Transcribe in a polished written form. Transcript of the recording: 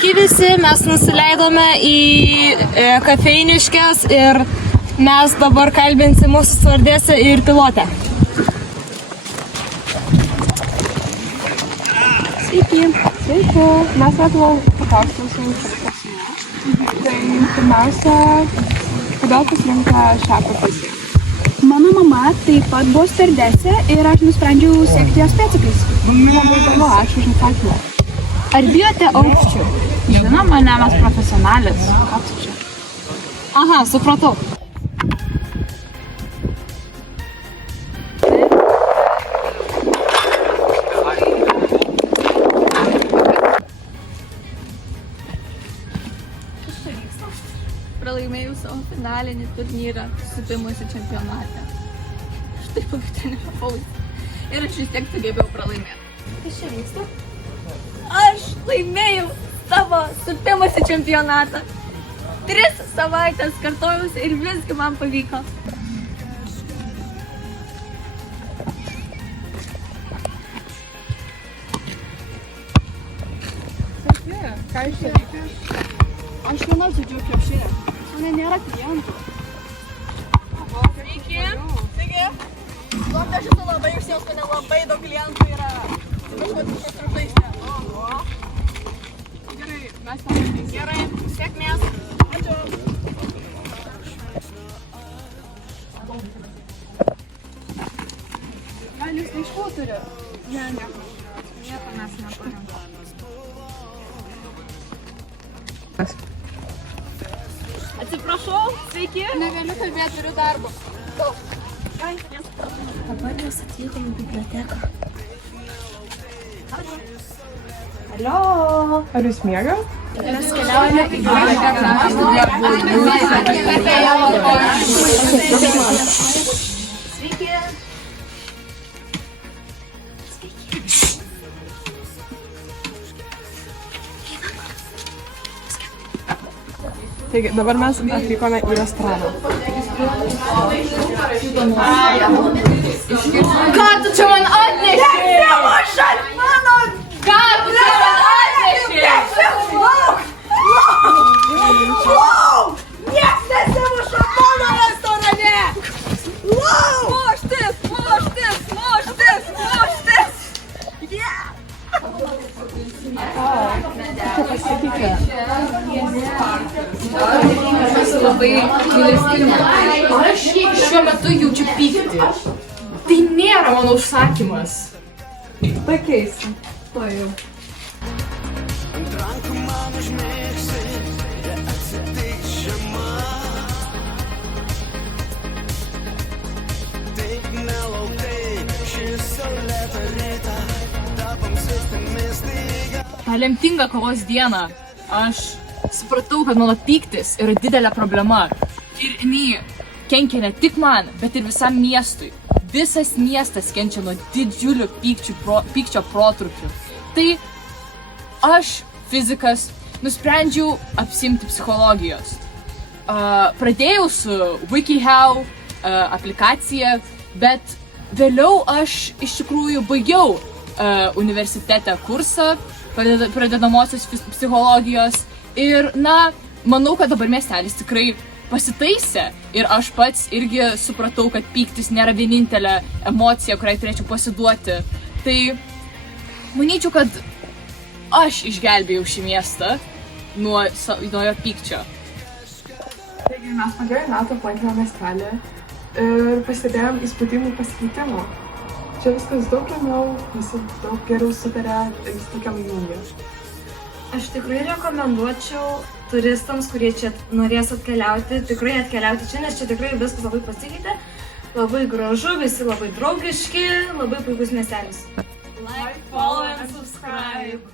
Sveiki visi, mes nusileidome į Kafeiniškes ir mes dabar kalbinsim mūsų stevardesę ir pilotę. Sveiki. Sveiki. Mes Lietuvos paklausti jūsų klausimų. Tai pirmiausia, kodėl pasirinkote šią profesiją? Mano mama taip pat buvo stevardesė ir aš nusprendžiau sekti jos pėdsakais. Labai įdomu, ačiū už atsakymą. Ar bijote aukščių? Žinoma, ne, mes profesionalis. Koks čia? Aha, supratau. Pralaimėjau savo finalinį turnyrą supimusi čempionate. Štai pavyzdinė pauzė. Ir aš vis tiek sugebėjau pralaimėti. Kas čia vyksta? Aš laimėjau savo supimusi čempionatą. 3 savaitės kartojausi ir visgi man pavyko. Ką jūs čia veikia? Aš viena žaidžiu krepšinį. Mane nėra klientų. Sveiki. Sveiki. Nors aš esu labai išsijaus, kad nelabai daug klientų yra. Kažkas žaidžia. Gerai, mes tam žaidžiam. Gerai, sėkmės. Ačiū. Gal jūs laiškų turi? Ne, nieko mes neturim. Atsiprašau, sveiki. Negaliu kalbėti, turiu darbą. Dabar jūs atvyko į biblioteką. Alio. Ar jūs miega? Mes keliaujame į biblioteką. Sveiki. Taigi, dabar mes atvykome į restoraną. Ką tu čia man atneši? Nemušat mano! Ką tu čia man atneši? Niekas nesimuša mano restorane! Muštis, muštis, muštis, muštis! Čia pasikeitė. Labai gailestinga. Aš šiuo metu jaučiu pyktį. Tai nėra mano užsakymas. Pakeisi. Tuojau. tą lemtingą kovos dieną aš supratau, kad mano pyktis yra didelė problema. Ir jinai kenkia ne tik man, bet ir visam miestui. Visas miestas kenčia nuo didžiulių pykčio protrukių. Tai aš, fizikas, nusprendžiau apsiimti psichologijos. Pradėjau su WikiHow aplikacija, bet vėliau aš iš tikrųjų baigiau universitete kursą pradedamosios psichologijos ir, manau, kad dabar miestelis tikrai pasitaisė ir aš pats irgi supratau, kad pyktis nėra vienintelė emocija, kuriai turėčiau pasiduoti. Tai manyčiau, kad aš išgelbėjau šį miestą nuo jo pykčio. Taigi mes pagavę metų aplankėme miestelį ir pastebėjom įspūdingų pasikeitimų. Čia viskas daug ramiau, visi daug geriau sutarė ir visi tokia laimingi. Aš tikrai rekomenduočiau turistams, kurie čia norės atkeliauti, tikrai atkeliauti čia, nes čia tikrai viskas labai pasikeitė. Labai gražu, visi labai draugiški, labai puikus miestelis. Like, follow and subscribe.